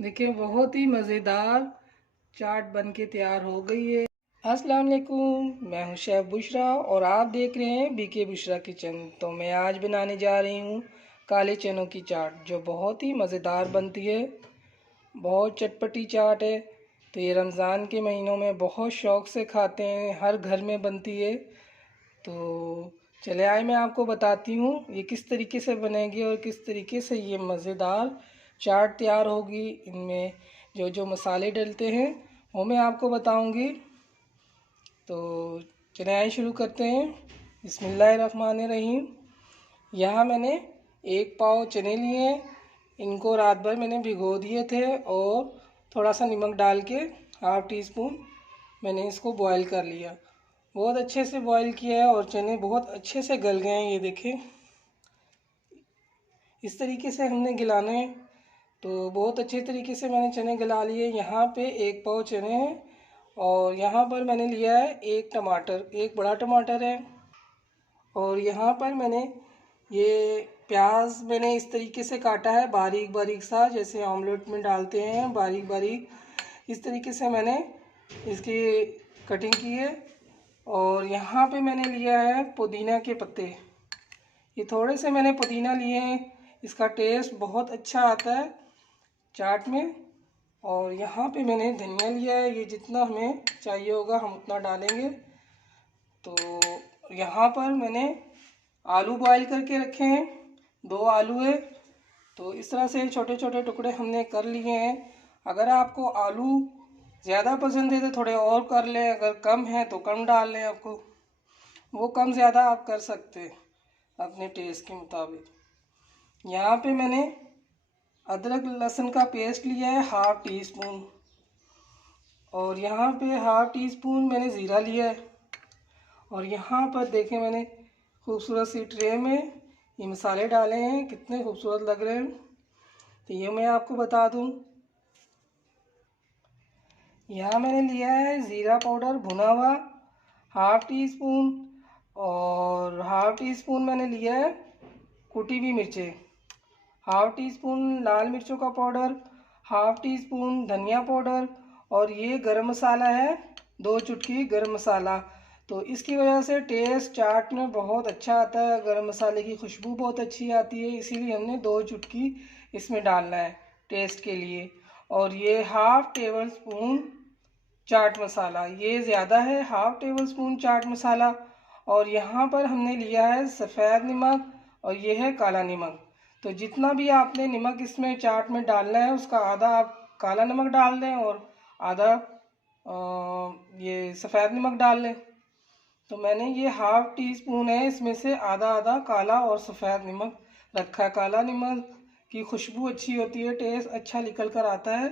देखिए बहुत ही मज़ेदार चाट बन के तैयार हो गई है। अस्सलाम वालेकुम, मैं हूं शेफ़ बुशरा और आप देख रहे हैं बीके बुशरा किचन। तो मैं आज बनाने जा रही हूं काले चनों की चाट, जो बहुत ही मज़ेदार बनती है। बहुत चटपटी चाट है। तो ये रमज़ान के महीनों में बहुत शौक़ से खाते हैं, हर घर में बनती है। तो चले आए, मैं आपको बताती हूँ ये किस तरीके से बनेगी और किस तरीके से ये मज़ेदार चाट तैयार होगी। इनमें जो जो मसाले डलते हैं वो मैं आपको बताऊंगी। तो चले आए, शुरू करते हैं। बिस्मिल्लाहिर्रहमानिर्रहीम। यहाँ मैंने 1 पाव चने लिए हैं। इनको रात भर मैंने भिगो दिए थे और थोड़ा सा नमक डाल के ½ टीस्पून मैंने इसको बॉईल कर लिया। बहुत अच्छे से बॉईल किया है और चने बहुत अच्छे से गल गए हैं। ये देखें, इस तरीके से हमने गलाने हैं। तो बहुत अच्छे तरीके से मैंने चने गला लिए। यहाँ पे 1 पाव चने हैं और यहाँ पर मैंने लिया है 1 टमाटर, 1 बड़ा टमाटर है। और यहाँ पर मैंने ये प्याज मैंने इस तरीके से काटा है, बारीक बारीक सा, जैसे ऑमलेट में डालते हैं बारीक बारीक। इस तरीके से मैंने इसकी कटिंग की है। और यहाँ पे मैंने लिया है पुदीना के पत्ते। ये थोड़े से मैंने पुदीना लिए हैं, इसका टेस्ट बहुत अच्छा आता है चाट में। और यहाँ पे मैंने धनिया लिया है, ये जितना हमें चाहिए होगा हम उतना डालेंगे। तो यहाँ पर मैंने आलू बॉईल करके रखे हैं, 2 आलू है। तो इस तरह से छोटे छोटे टुकड़े हमने कर लिए हैं। अगर आपको आलू ज़्यादा पसंद है तो थोड़े और कर लें, अगर कम है तो कम डाल लें। आपको वो कम ज़्यादा आप कर सकते हैं अपने टेस्ट के मुताबिक। यहाँ पे मैंने अदरक लहसुन का पेस्ट लिया है ½ टीस्पून। और यहाँ पे ½ टीस्पून मैंने ज़ीरा लिया है। और यहाँ पर देखें, मैंने खूबसूरत सी ट्रे में ये मसाले डाले हैं, कितने खूबसूरत लग रहे हैं। तो ये मैं आपको बता दूँ, यहाँ मैंने लिया है ज़ीरा पाउडर भुना हुआ ½ टीस्पून। और ½ टीस्पून मैंने लिया है कुटी हुई मिर्चें, ½ टीस्पून लाल मिर्चों का पाउडर, ½ टीस्पून धनिया पाउडर। और ये गरम मसाला है, 2 चुटकी गरम मसाला। तो इसकी वजह से टेस्ट चाट में बहुत अच्छा आता है, गरम मसाले की खुशबू बहुत अच्छी आती है, इसीलिए हमने 2 चुटकी इसमें डालना है टेस्ट के लिए। और ये ½ टेबल स्पून चाट मसाला, ये ज़्यादा है, ½ टेबल स्पून चाट मसाला। और यहाँ पर हमने लिया है सफ़ेद नमक और ये है काला नमक। तो जितना भी आपने नमक इसमें चाट में डालना है उसका आधा आप काला नमक डाल दें और आधा ये सफ़ेद नमक डाल लें। तो मैंने ये ½ टीस्पून है, इसमें से आधा आधा काला और सफ़ेद नमक रखा है। काला नमक की खुशबू अच्छी होती है, टेस्ट अच्छा निकल कर आता है।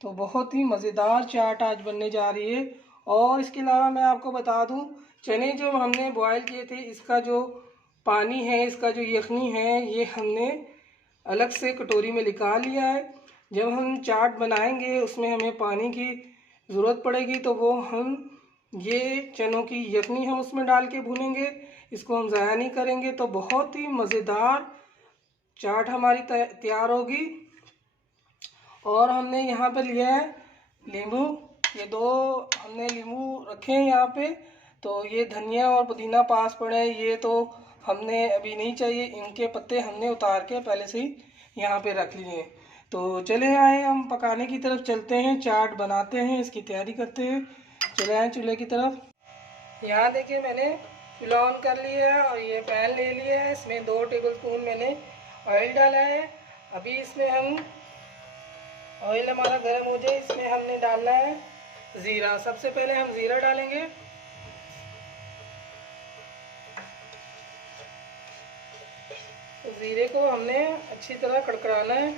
तो बहुत ही मज़ेदार चाट आज बनने जा रही है। और इसके अलावा मैं आपको बता दूं, चने जो हमने बॉयल किए थे, इसका जो पानी है, इसका जो यखनी है, ये हमने अलग से कटोरी में निकाल लिया है। जब हम चाट बनाएंगे उसमें हमें पानी की ज़रूरत पड़ेगी, तो वो हम ये चनों की यखनी हम उसमें डाल के भूनेंगे, इसको हम ज़ाया नहीं करेंगे। तो बहुत ही मज़ेदार चाट हमारी तैयार होगी। और हमने यहाँ पे लिया है नींबू, ये 2 हमने नींबू रखे हैं यहाँ पे। तो ये धनिया और पुदीना पास पड़े हैं, ये तो हमने अभी नहीं चाहिए, इनके पत्ते हमने उतार के पहले से ही यहाँ पे रख लिए हैं। तो चले आए, हम पकाने की तरफ चलते हैं, चाट बनाते हैं, इसकी तैयारी करते हैं। चले आए चूल्हे की तरफ। यहाँ देखिए, मैंने चूल्हा ऑन कर लिया है और ये पैन ले लिया है, इसमें 2 टेबल स्पून मैंने ऑयल डाला है। अभी इसमें हम ऑयल हमारा गर्म हो जाए, इसमें हमने डालना है ज़ीरा। सबसे पहले हम ज़ीरा डालेंगे। तो ज़ीरे को हमने अच्छी तरह कड़कड़ाना है।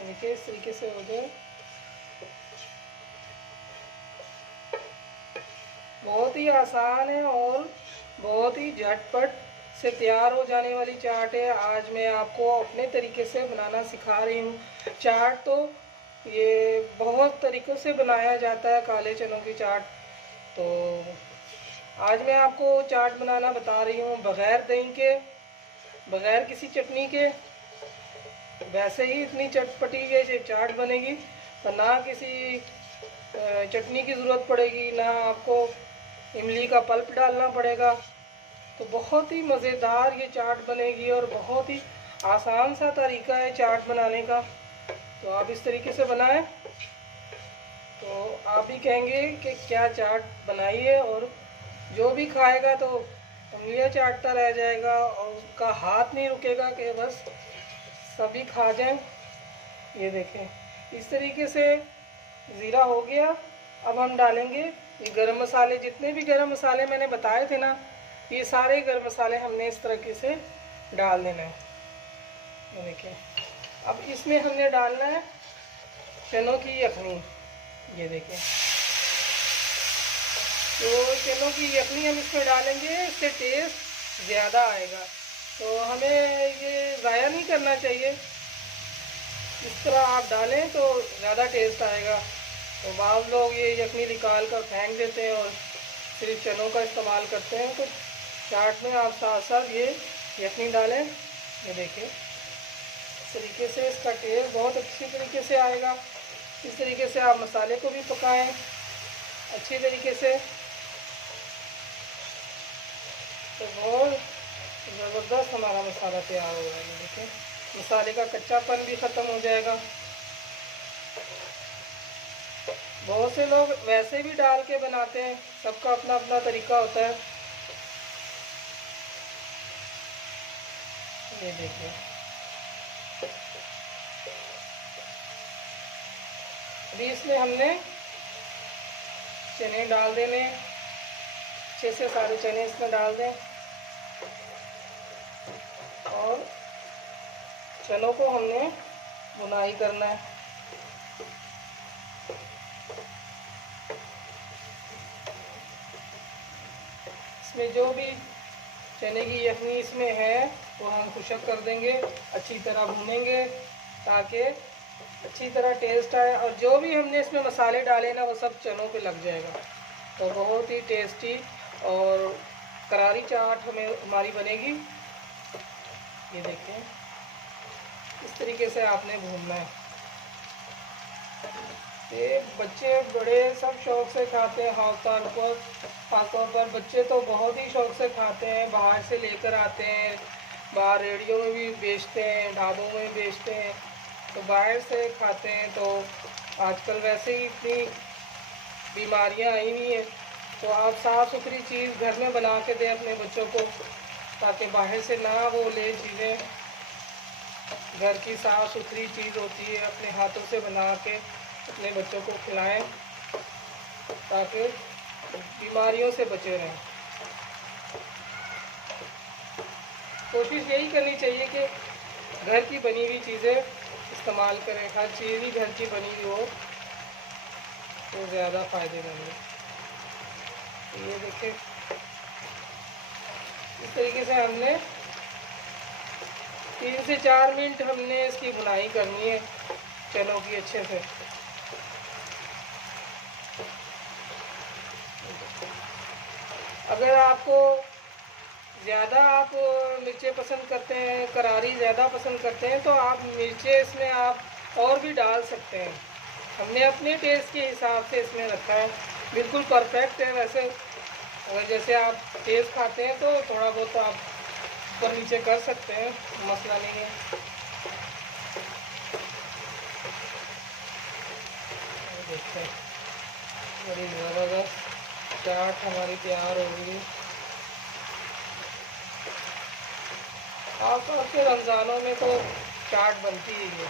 देखिए इस तरीके से हो जाए। बहुत ही आसान है और बहुत ही झटपट से तैयार हो जाने वाली चाट है। आज मैं आपको अपने तरीके से बनाना सिखा रही हूँ। चाट तो ये बहुत तरीक़ों से बनाया जाता है, काले चनों की चाट। तो आज मैं आपको चाट बनाना बता रही हूँ बग़ैर दही के। बगैर किसी चटनी के वैसे ही इतनी चटपटी ये चाट बनेगी, और ना किसी चटनी की ज़रूरत पड़ेगी, ना आपको इमली का पल्प डालना पड़ेगा। तो बहुत ही मज़ेदार ये चाट बनेगी और बहुत ही आसान सा तरीका है चाट बनाने का। तो आप इस तरीके से बनाएं तो आप भी कहेंगे कि क्या चाट बनाई है, और जो भी खाएगा तो उंगलियां चाटता रह जाएगा और उसका हाथ नहीं रुकेगा कि बस सभी खा जाएं। ये देखें इस तरीके से ज़ीरा हो गया। अब हम डालेंगे ये गरम मसाले, जितने भी गरम मसाले मैंने बताए थे ना, ये सारे गरम मसाले हमने इस तरीके से डाल देना है। ये देखें अब इसमें हमने डालना है चनों की यखनी। ये देखें तो चनों की यखनी हम इसमें डालेंगे, इससे टेस्ट ज़्यादा आएगा। तो हमें ये ज़ाया नहीं करना चाहिए, इस तरह आप डालें तो ज़्यादा टेस्ट आएगा। तो बाद लोग ये यखनी निकाल कर फेंक देते हैं और सिर्फ चनों का इस्तेमाल करते हैं। तो चाट में आप साथ साथ ये यखनी डालें। ये देखिए इस तरीके से इसका टेस्ट बहुत अच्छी तरीके से आएगा। इस तरीके से आप मसाले को भी पकाएं अच्छी तरीके से, तो बहुत ज़बरदस्त हमारा मसाला तैयार हो जाएगा। देखिए मसाले का कच्चापन भी ख़त्म हो जाएगा। बहुत से लोग वैसे भी डाल के बनाते हैं, सबका अपना अपना तरीका होता है। ये देखिए अभी इसमें हमने चने डाल देने, अच्छे से सारे चने इसमें डाल दें और चनों को हमने बुनाई करना है। इसमें जो भी चने की यखनी इसमें है वो हम खुशक कर देंगे, अच्छी तरह भूनेंगे ताकि अच्छी तरह टेस्ट आए, और जो भी हमने इसमें मसाले डाले ना वो सब चनों पे लग जाएगा। तो बहुत ही टेस्टी और करारी चाट हमारी बनेगी। ये देखें इस तरीके से आपने भूनना है। ये बच्चे बड़े सब शौक़ से खाते हैं, खासतौर पर बच्चे तो बहुत ही शौक़ से खाते हैं। बाहर से लेकर आते हैं, बाहर रेडियो में भी बेचते हैं, ढाबों में बेचते हैं, तो बाहर से खाते हैं। तो आजकल वैसे ही इतनी बीमारियां आई हुई हैं, तो आप साफ़ सुथरी चीज़ घर में बना के दें अपने बच्चों को, ताकि बाहर से ना वो ले चीज़ें। घर की साफ़ सुथरी चीज़ होती है, अपने हाथों से बना के अपने बच्चों को खिलाएं ताकि बीमारियों से बचे रहें। कोशिश यही करनी चाहिए कि घर की बनी हुई चीज़ें इस्तेमाल करें, हर चीज़ ही घर की बनी हुई हो तो ज़्यादा फ़ायदेमंद है। ये देखिए इस तरीके से हमने 3 से 4 मिनट हमने इसकी बुनाई करनी है चनों की अच्छे से। अगर आपको ज़्यादा आप मिर्चें पसंद करते हैं, करारी ज़्यादा पसंद करते हैं, तो आप मिर्चें इसमें आप और भी डाल सकते हैं। हमने अपने टेस्ट के हिसाब से इसमें रखा है, बिल्कुल परफेक्ट है। वैसे अगर जैसे आप तेज़ खाते हैं तो थोड़ा बहुत आप ऊपर नीचे कर सकते हैं, मसला नहीं है। देखते हैं बड़ी ज़बरदस्त चाट हमारी तैयार हो गई। खासतौर से रमज़ानों में तो चाट बनती ही है।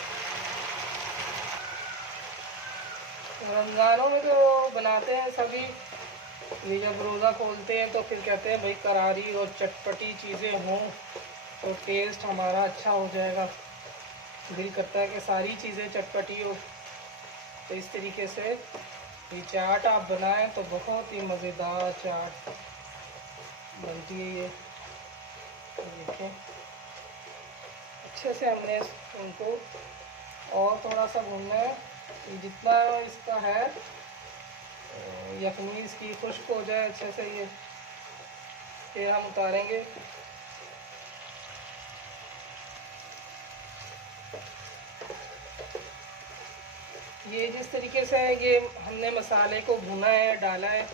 रमज़ानों में तो बनाते हैं सभी, ये जब रोज़ा खोलते हैं तो फिर कहते हैं भाई करारी और चटपटी चीज़ें हों तो टेस्ट हमारा अच्छा हो जाएगा। दिल करता है कि सारी चीज़ें चटपटी हो। तो इस तरीके से ये चाट आप बनाएं तो बहुत ही मज़ेदार चाट बनती है। ये देखें अच्छे से हमने उनको और थोड़ा सा भूनना है, जितना इसका है यखनी इसकी खुश्क हो जाए अच्छे से। ये फिर हम उतारेंगे। ये जिस तरीके से ये हमने मसाले को भुना है, डाला है,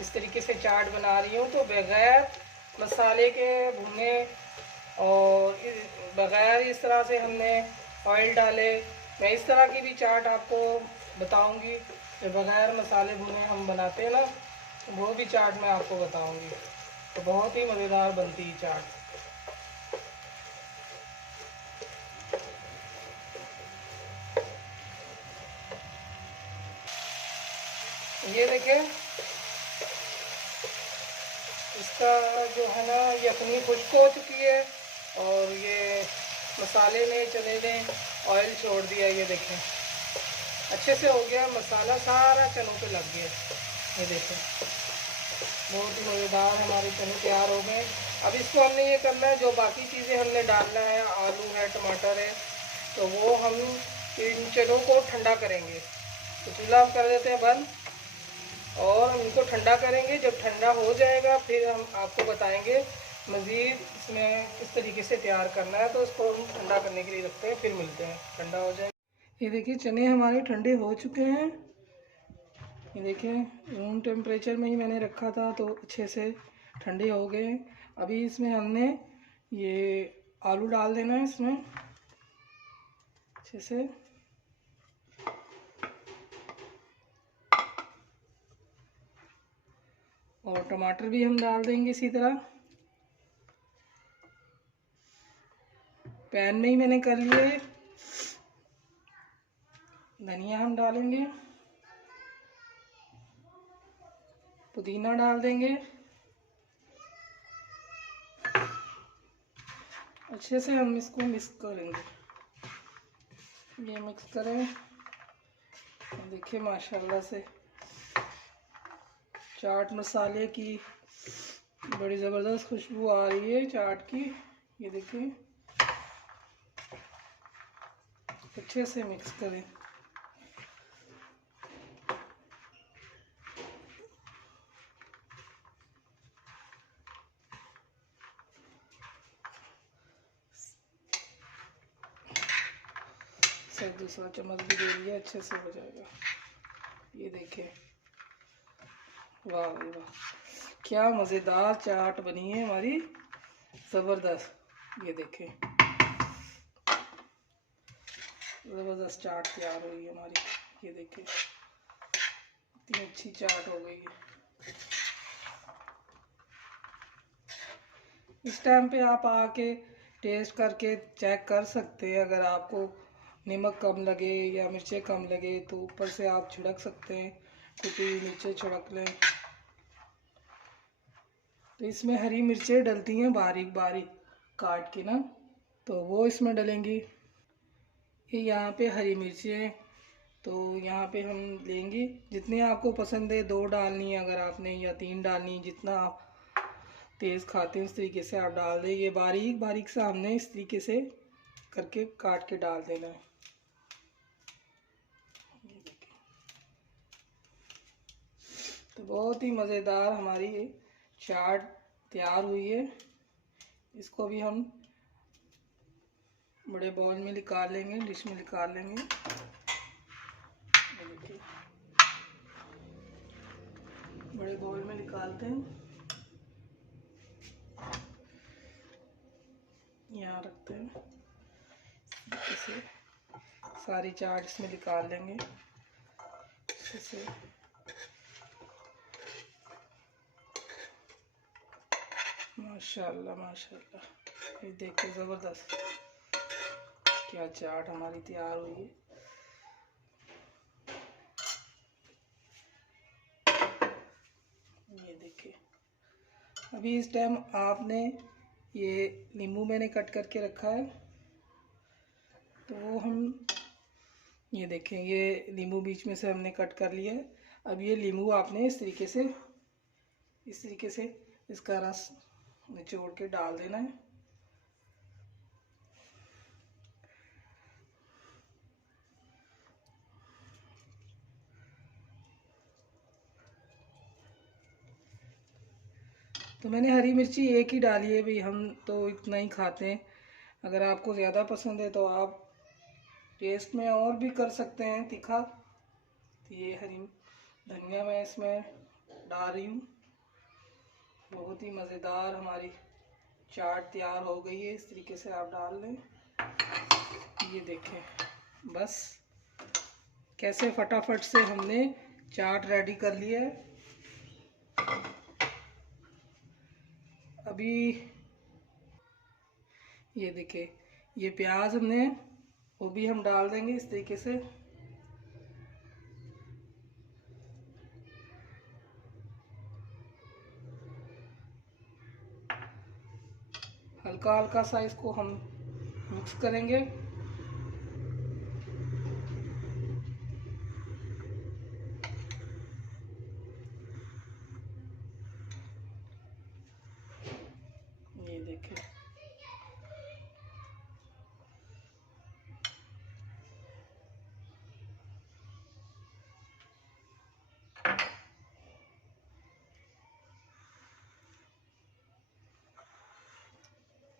इस तरीके से चाट बना रही हूँ। तो बग़ैर मसाले के भुने और बग़ैर इस तरह से हमने ऑयल डाले, मैं इस तरह की भी चाट आपको बताऊंगी कि बग़ैर मसाले भुने हम बनाते हैं ना, वो भी चाट मैं आपको बताऊंगी। तो बहुत ही मज़ेदार बनती है चाट। ये देखें, इसका जो है ना यखनी खुश्क हो चुकी है और ये मसाले ने चने ने ऑयल छोड़ दिया। ये देखें अच्छे से हो गया, मसाला सारा चनों पे लग गया। ये देखें बहुत ही मज़ेदार हमारे चने तैयार हो गए। अब इसको हमने ये करना है, जो बाकी चीज़ें हमने डालना है, आलू है, टमाटर है, तो वो हम इन चनों को ठंडा करेंगे। तो चूल्हा हम कर देते हैं बंद और हम इनको ठंडा करेंगे। जब ठंडा हो जाएगा फिर हम आपको बताएंगे मज़ीद इसमें किस तरीके से तैयार करना है। तो इसको हम ठंडा करने के लिए रखते हैं, फिर मिलते हैं ठंडा हो जाए। ये देखिए चने हमारे ठंडे हो चुके हैं। ये देखें रूम टेम्परेचर में ही मैंने रखा था तो अच्छे से ठंडे हो गए। अभी इसमें हमने ये आलू डाल देना है इसमें अच्छे से। और टमाटर भी हम डाल देंगे इसी तरह। पैन में ही मैंने कर लिए। धनिया हम डालेंगे, पुदीना डाल देंगे, अच्छे से हम इसको मिक्स करेंगे। ये मिक्स करें। देखिए माशाल्लाह से चाट मसाले की बड़ी ज़बरदस्त खुशबू आ रही है चाट की। ये देखिए अच्छे से मिक्स करें। से दूसरा चम्मच भी दे लिया, अच्छे से हो जाएगा। ये देखें वाह वाह क्या मज़ेदार चाट बनी है हमारी, ज़बरदस्त। ये देखें ज़बरदस्त चाट तैयार हुई है हमारी। ये देखें इतनी अच्छी चाट हो गई है। इस टाइम पे आप आके टेस्ट करके चेक कर सकते हैं। अगर आपको नमक कम लगे या मिर्चें कम लगे तो ऊपर से आप छिड़क सकते हैं, कुटी हुई मिर्चें छिड़क लें। तो इसमें हरी मिर्चें डलती हैं बारीक बारीक काट के ना, तो वो इसमें डलेंगी। ये यहाँ पे हरी मिर्चें तो यहाँ पे हम लेंगे जितनी आपको पसंद है, 2 डालनी है अगर आपने, या 3 डालनी, जितना आप तेज़ खाते हैं उस तरीके से आप डाल दें। ये बारीक बारीक सा हमने इस तरीके से करके काट के डाल देना है। तो बहुत ही मज़ेदार हमारी ये चाट तैयार हुई है। इसको भी हम बड़े बाउल में निकाल लेंगे, डिश में निकाल लेंगे। बड़े बाउल में निकालते हैं, यहाँ रखते हैं। इसे सारी चाट इसमें निकाल लेंगे इसे। माशाल्लाह माशाल्लाह, ये देखो ज़बरदस्त क्या चाट हमारी तैयार हुई है। ये देखिए अभी इस टाइम आपने ये नींबू मैंने कट करके रखा है, तो वो हम ये देखें ये नींबू बीच में से हमने कट कर लिया है। अब ये नींबू आपने इस तरीके से इसका रस निचोड़ के डाल देना है। तो मैंने हरी मिर्ची एक ही डाली है भाई, हम तो इतना ही खाते हैं। अगर आपको ज़्यादा पसंद है तो आप टेस्ट में और भी कर सकते हैं तीखा। ये हरी धनिया मैं इसमें डाल रही हूँ। बहुत ही मज़ेदार हमारी चाट तैयार हो गई है। इस तरीके से आप डाल लें। ये देखें बस कैसे फटाफट से हमने चाट रेडी कर लिया है। अभी ये देखिए, ये प्याज हमने वो भी हम डाल देंगे इस तरीके से। हल्का हल्का सा इसको हम मिक्स करेंगे। ये देखिए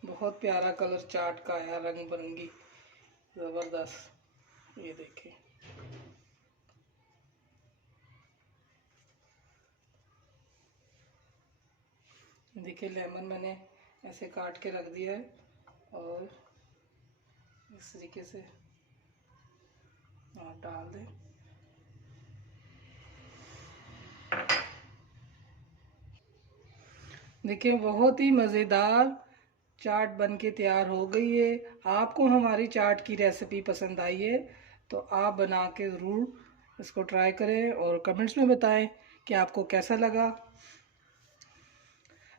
बहुत प्यारा कलर चाट का आया, रंग बिरंगी ज़बरदस्त। ये देखिए देखिए लेमन मैंने ऐसे काट के रख दिया है और इस तरीके से आप डाल दें। देखिए बहुत ही मज़ेदार चाट बन के तैयार हो गई है। आपको हमारी चाट की रेसिपी पसंद आई है तो आप बना के ज़रूर इसको ट्राई करें और कमेंट्स में बताएं कि आपको कैसा लगा।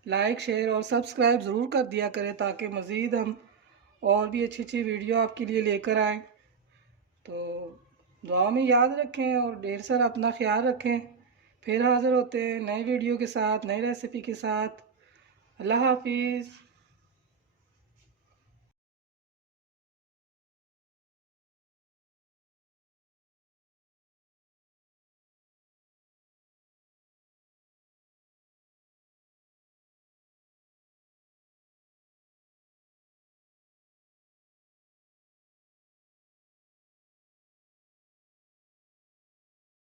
लाइक शेयर और सब्सक्राइब ज़रूर कर दिया करें ताकि मज़ीद हम और भी अच्छी अच्छी वीडियो आपके लिए लेकर आएँ। तो दुआ में याद रखें और ढेर सारा अपना ख्याल रखें। फिर हाज़िर होते हैं नई वीडियो के साथ, नई रेसिपी के साथ। अल्लाह हाफिज़।